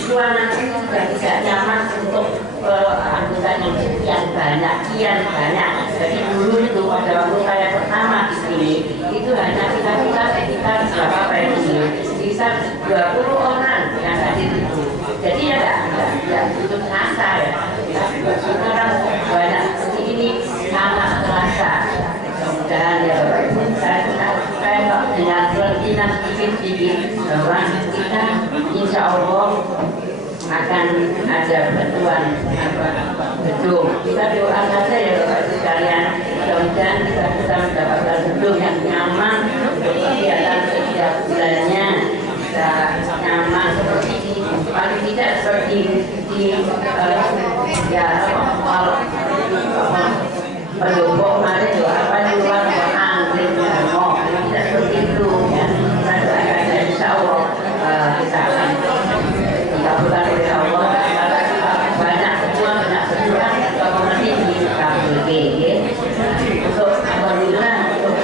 Ruangan ini sudah tidak nyaman untuk anggota yang sekian banyak. Jadi dulu itu pada waktu saya pertama di sini itu hanya kita sekitar berapa ini bisa 20 orang yang hadir itu. Jadi ya tidak itu terasa ya. Sekarang banyak seperti ini sangat terasa. Mudah-mudahan ya Bapak Ibu, saya dengan keinginan sedikit bahwa kita insya Allah akan ada bantuan gedung. Kita doa saja ya Bapak Ibu sekalian, mudah-mudahan kita bisa mendapatkan gedung yang nyaman untuk kegiatan setiap bulannya, bisa nyaman seperti ini, paling tidak seperti di ya pendopo kemarin itu apa di luar angkring mau tidak seperti itu ya. Kita doakan dan insya Allah kita akan dikabulkan oleh Allah. Banyak berdoa nanti di KBB ya. Untuk alhamdulillah untuk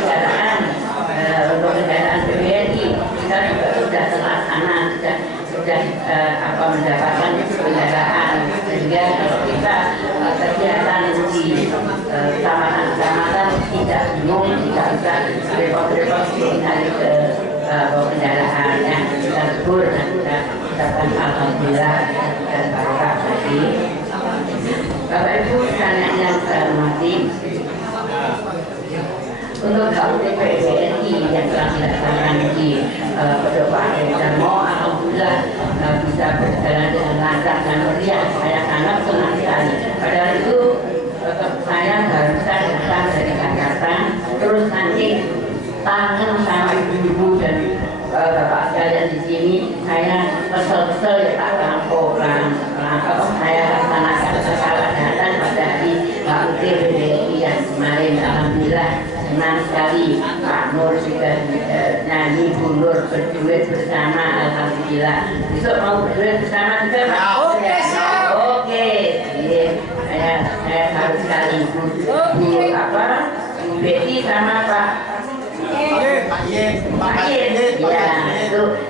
kendaraan BRI kita juga sudah terlaksana, sudah mendapatkan kendaraan, sehingga kalau kita kegiatan di kecamatan tidak bingung, tidak usah repot-repot mencari ke kendaraan yang kita sebut dan kita ucapkan alhamdulillah dan barokah tadi. Bapak Ibu sekalian yang saya hormati, untuk KUTP BRI yang telah dilaksanakan di Pondok Pak Darmo, alhamdulillah bisa berjalan dengan lancar dan meriah. Saya sangat senang sekali. Padahal itu saya barusan datang dari Jakarta, terus nanti tangan sama ibu-ibu dan bapak sekalian di sini, saya kesel-kesel ya tak lampau saya laksanakan secara datang pada hari KUT BRI yang kemarin. Alhamdulillah senang sekali Pak Nur juga nyanyi, Bu Nur berduet bersama, alhamdulillah. Besok mau berduet bersama juga Pak? Oke, oke. Saya harus sekali Bu Betty sama Pak ya,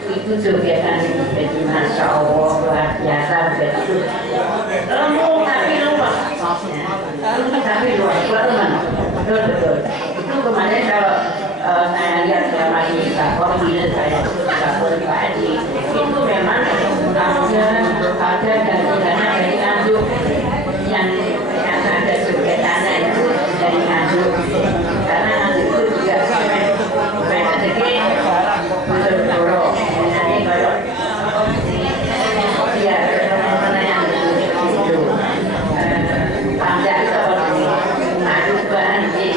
itu jogetan Betty, masya Allah luar biasa. Betty lembut tapi luas, tapi luas teman, betul. Itu kemarin kalau saya lihat selama ini dapur saya dapur Pak Edi itu memang ada dana dari Nganjuk yang ada jogetannya itu dari Nganjuk, karena Nganjuk itu juga main sedikit betul-betul jadi kalau ya mana yang itu panjang itu Nganjuk bahan di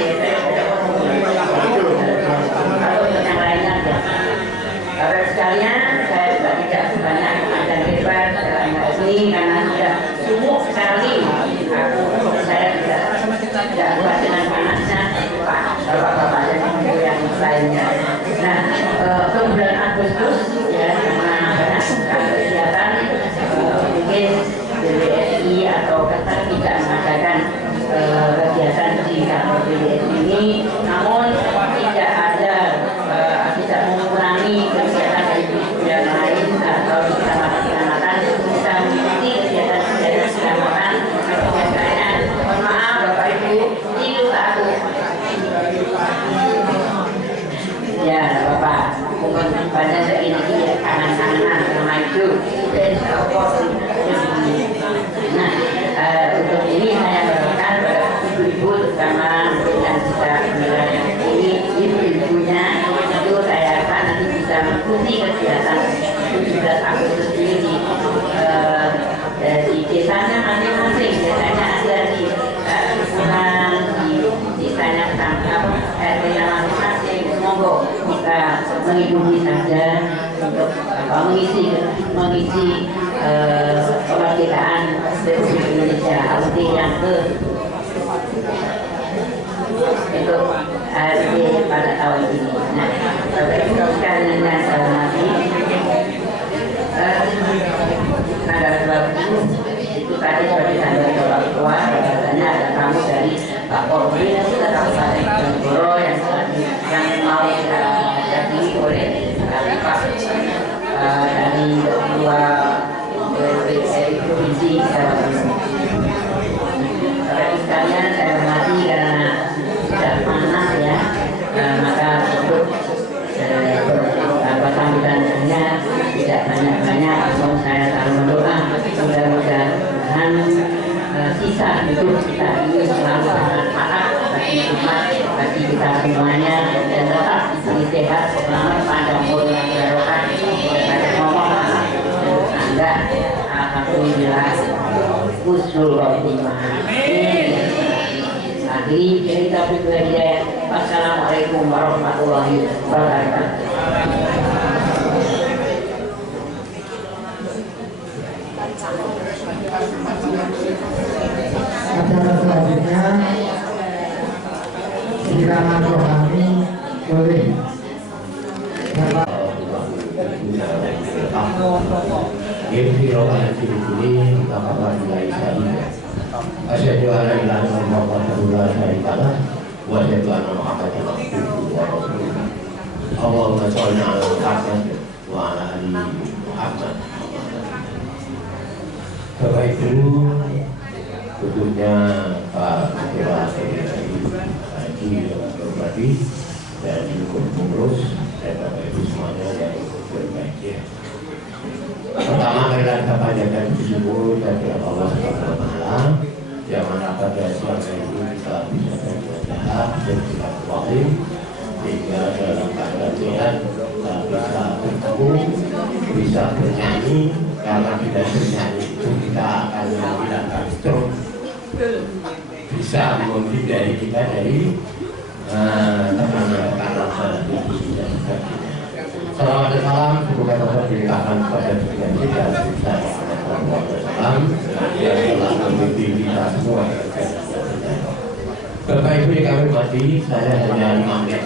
sekalian, saya juga tidak banyak dan hebat dalam hal ini karena sudah sumuk sekali. Saya tidak kuat dengan panasnya bapak-bapak yang lainnya. Nah, ke bulan Agustus ya, karena banyak kegiatan mungkin BBSI atau Qatar tidak mengadakan kegiatan di kantor BBSI ini, namun tidak ada tidak mengurangi kegiatan yang lain atau di kecamatan bisa mengikuti kegiatan di kecamatan. Biasanya, mohon maaf Bapak Ibu, itu aku ya Bapak mungkin banyak ini ya kanan-kanan sama itu dan nah untuk ini saya berikan mengisi kemerdekaan Republik Indonesia AUD yang ke untuk AUD pada tahun ini. Nah, berdasarkan dengan nanti tanggal 20 itu tadi seperti tanggal 22 katanya ada tamu dari Pak Polri dan Kabupaten Bojonegoro yang mau jadi oleh Pak dari dua provinsi Jawa Timur. Bapak sekalian, saya hormati karena sudah panas ya, maka untuk sambutannya tidak banyak-banyak, namun saya selalu berdoa mudah-mudahan sisa hidup kita ini selalu bermanfaat bagi umat, bagi kita semuanya, dan tetap diberi sehat, selamat, panjang umur dan barokah. Banyak ngomong, Anda alhamdulillah husnul khotimah. Akhiri cerita hidayah. Wassalamualaikum warahmatullahi wabarakatuh. Acara selanjutnya siraman rohani oleh Bapak Asyhadu an la ilaha illallah wa asyhadu an la syarika lah wa asyhadu anna Muhammadan abduhu wa rasuluh. Allahumma shalli ala Muhammad wa ala ali Muhammad. Bapak Ibu, khususnya Pak Ketua Haji Berhormati dan pengurus dan Bapak Ibu semuanya yang berbahagia. Pertama kali kita panjatkan bersyukur kepada Allah Subhanahu wa Ta'ala yang mana pada siang hari ini kita bisa berdoa dan kita berwakil sehingga dalam keadaan sehat kita bisa bertemu, bisa bernyanyi. Karena kita bernyanyi itu kita akan menghilangkan stroke, bisa menghindari kita dari tekanan-tekanan pada tubuh dan sebagainya. Salawat dan salam semoga tetap dilimpahkan kepada dunia kita Salam yang telah membimbing kita semua. Bapak Ibu yang kami hormati, saya hanya 5 menit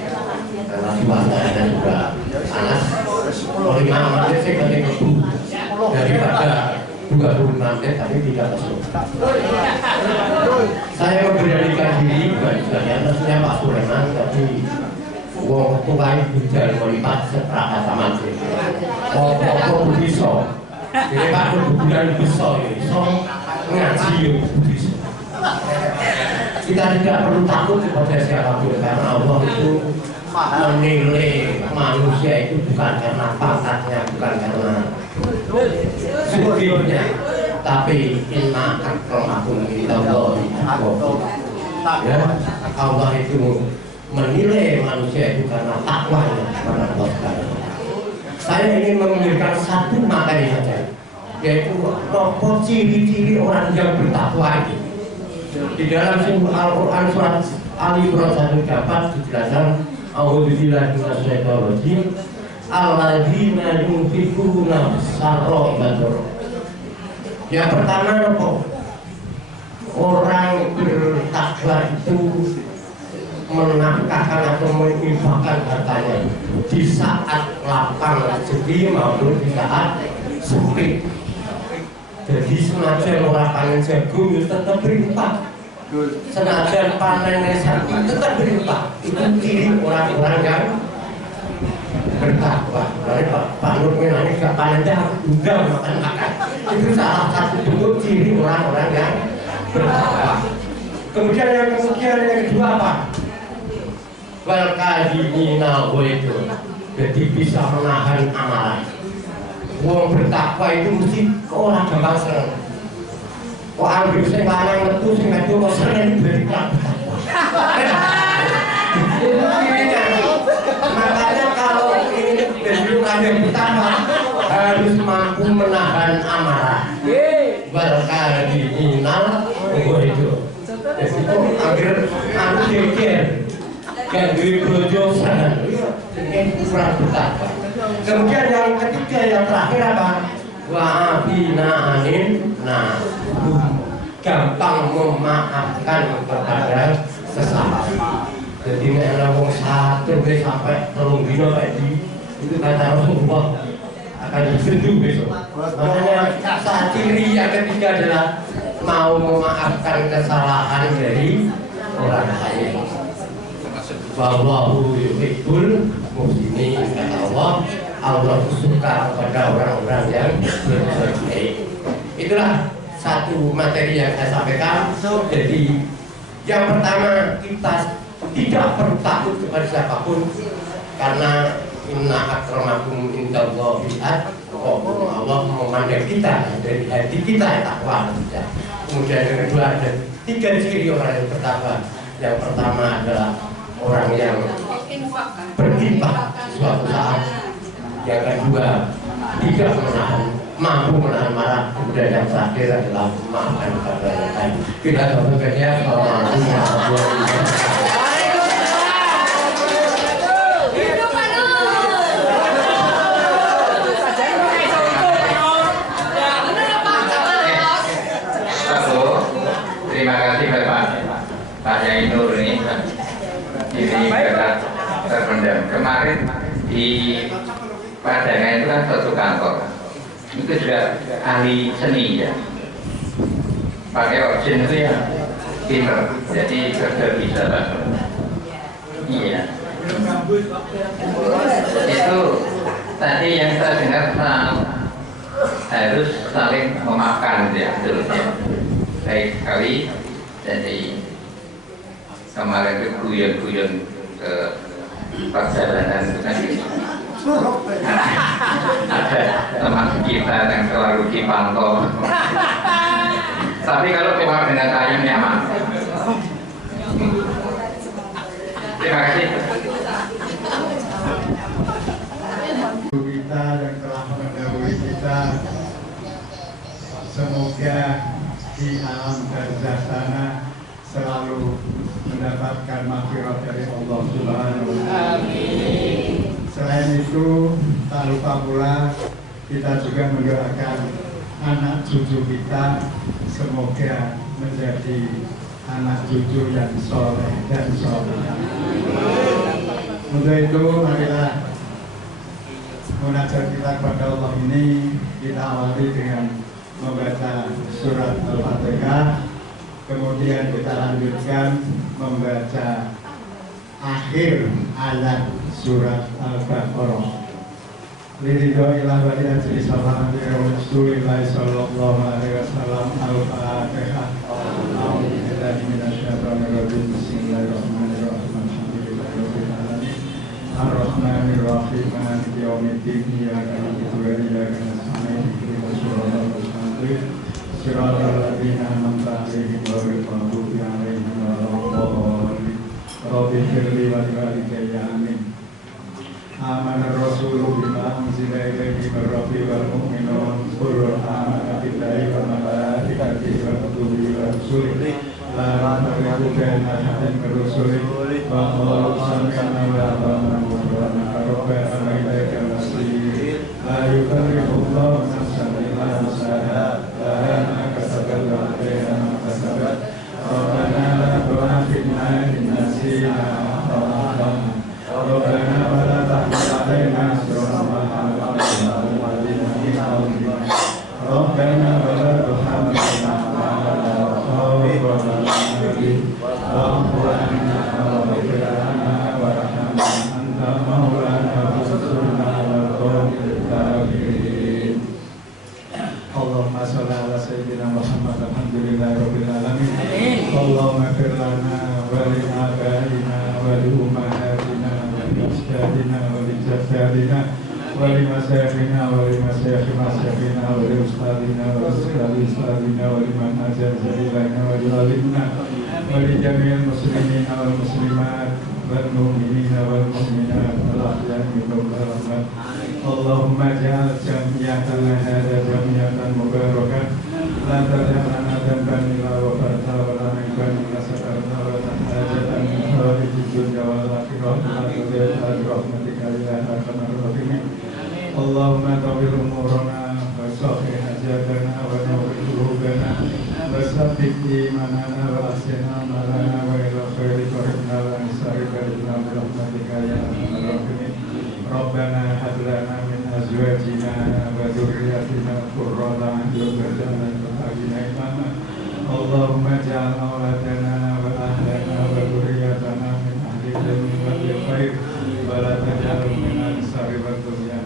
karena suasananya juga panas. Kalau 5 menit saya ganti kebu daripada 25 menit tapi tidak masuk. Saya memberanikan diri bukan sebenarnya maksudnya Pak Sulaiman, tapi wong tuai hujan melipat seperangkat sama sih. Oh bisa. Jadi Pak bulan bisa ngaji bisa. Kita tidak perlu takut kepada siapapun karena Allah itu menilai manusia itu bukan karena pangkatnya, bukan karena sugihnya, tapi inna akramakum indallahi atqakum. Ya, Allah itu menilai manusia itu karena takwanya kepada Allah Subhanahu. Saya ingin menunjukkan satu materi saja, yaitu apa ciri-ciri orang yang bertakwa itu. Di dalam Al-Quran surat Ali Imran 1 dapat dijelaskan A'udzubillahi minasyaitonir rajim alladzina yunfiquna sarra wad dharra. Yang pertama apa? Orang bertakwa itu menafkahkan atau menginfakkan hartanya di saat lapang rezeki maupun di saat sempit. Jadi senajan orang panen jagung itu tetap berinfak, senajan panen sapi tetap berinfak. Itu ciri orang-orang yang bertakwa. Pak Nur ini gak panen jagung, udah makan. Itu salah satu bentuk ciri orang-orang yang bertakwa. Kemudian yang kedua apa? Wal kadhimina itu, jadi bisa menahan amarah. Wong bertakwa itu mesti orang gampang seneng. Kok ambil sing lanang metu sing wedok kok seneng bertakwa. Makanya kalau ini jadi orang bertakwa harus mampu menahan amarah. Wal kadhimina itu. Jadi aku geger. Kan duit bojo sangat, ini kurang bertakwa. Kemudian yang ketiga yang terakhir apa? Wa'abina'anin. Nah, gampang memaafkan kepada sesama. Jadi nek wong satu sampai 3 dino itu kata Rasulullah akan disentuh besok. Makanya ciri yang ketiga adalah mau memaafkan kesalahan dari orang lain. Wallahu yuhibbul muhsinin, kata Allah. Allah suka kepada orang-orang yang berbaik. Itulah satu materi yang saya sampaikan. Jadi yang pertama, kita tidak perlu takut kepada siapapun, karena inna akramakum indallahi atqakum. Allah memandang kita dari hati kita yang takwa. Kemudian yang kedua, ada 3 ciri orang yang bertakwa. Yang pertama adalah orang yang berinfak suatu saat. Yang kedua, tidak mampu menahan marah. Kemudian yang terakhir adalah memaafkan kepada orang lain. Kita doakannya. Assalamualaikum warahmatullahi wabarakatuh. Terima kasih Pak Yai Nur ini berat terpendam. Kemarin di Padang itu kan suatu kantor, itu juga ahli seni ya, pakai origin itu ya pinter, jadi kerja bisa lah. Iya. Itu tadi yang saya dengar harus saling memaafkan ya, betul ya. Baik sekali. Jadi kemarin itu guyon-guyon ke perjalanan itu kan ada teman kita yang selalu dipantau. Tapi kalau keluar dengan saya nyaman. Terima kasih. Kita yang telah mendahului kita, semoga di alam barzakh sana selalu mendapatkan maghfirah dari Allah Subhanahu wa Ta'ala. Selain itu, tak lupa pula kita juga mendoakan anak cucu kita semoga menjadi anak cucu yang soleh dan solehah. Untuk itu, marilah munajat kita kepada Allah ini kita awali dengan membaca surat Al-Fatihah, kemudian kita lanjutkan membaca akhir ayat surat Al-Baqarah. Liridho'ilah wa li'ajli salawati Rasulillah sallallahu alaihi wasallam. Al-Fatihah. A'udzubillahi minasyaitonir rajim. Bismillahirrahmanirrahim. Alhamdulillahirabbil alamin. Ar-Rahmanirrahim. Maliki yaumiddin. Iyyaka na'budu wa iyyaka nasta'in. Ihdinas siratal mustaqim. Siratal ladzina an'amta 'alaihim ghairil maghdubi 'alaihim waladdallin. Rabbi firli wa liwalidayya amin. Amana rasulu bima unzila ilaihi min rabbi wal mu'minun kullu amana billahi wa malaikatihi wa kutubihi wa rusulihi la nufarriqu baina ahadin min rusulihi wa qalu sami'na wa ata'na ghufranaka rabbana wa ilaikal masir. La yukallifu Allahu nafsan illa wus'aha laha ma kasabat wa 'alaiha ma kasabat. Rabbana la tu'akhidhna in nasina aw akhtana. Rabbana wa la tahmil 'alaina isran kama hamaltahu 'alal ladzina min qablina. Rabbana wa la tuhammilna ma la taqata lana bihi wa'fu 'anna waghfir lana warhamna anta maulana fansurna 'alal qawmil kafirin. Allahumma shalli ala sayyidina Muhammad. Alhamdulillahirabbil alamin. Allahumma ighfir lana wa li abaina wa li ummahatina wa li ajdadina wa li jaddadina wa li masyayikhina wa li masyayikh masyayikhina wa li ustadina wa li ustadina wa li man ajaza ilaina wa li alimna wa li jami'il muslimin wal muslimat wal mu'minina wal mu'minat wal ahya'i minhum rahmat. Allahumma ja'al jam'iyatana hadha jam'iyatan mubarakan la taj'alna dhanban illa ghafarta wa la minkan illa satarta wa la tahajatan min hawaijid dunya wal akhirah wa la tadhi'al rahmatika ya arhamar rahimin. Allah Allahumma tawil umurana wa sahih hajatana wa nawwir qulubana wa sabbit imanana wa asina malana wa ila khairi qaribna wa nisari baridna bi rahmatika ya arhamar rahimin. Rabbana hab lana min azwajina wa dhurriyyatina qurrata a'yun waj'alna lil muttaqina imama. Allahumma ja'al auladana wa ahlana wa dhurriyyatana min ahli ilmi wal khair wa la taj'al min ansari wad dunya.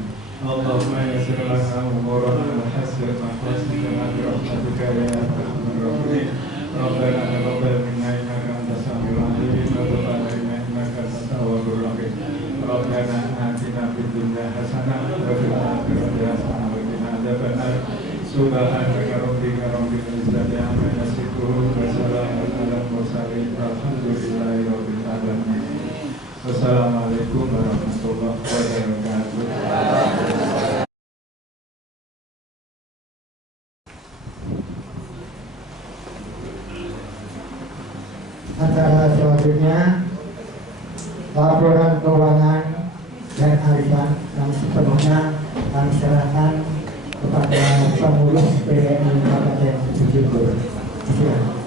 Allahumma yassir lana umurana wa hassir maqasidana bi rahmatika ya arhamar rahimin. Rabbana taqabbal minna innaka antas samiul alim wa tub 'alaina innaka antat tawwabur rahim. Rabbana atina fid dunya hasanah wa fil akhirati hasanah wa qina adzabannar. Subhanaka rabbika rabbil izzati amma yasifun wa salamun alal mursalin walhamdulillahi rabbil alamin. Wassalamualaikum warahmatullahi wabarakatuh. Acara selanjutnya laporan keuangan dan arisan yang sepenuhnya kami serahkan kepada pengurus PWRI Kabupaten Bojonegoro. Silakan.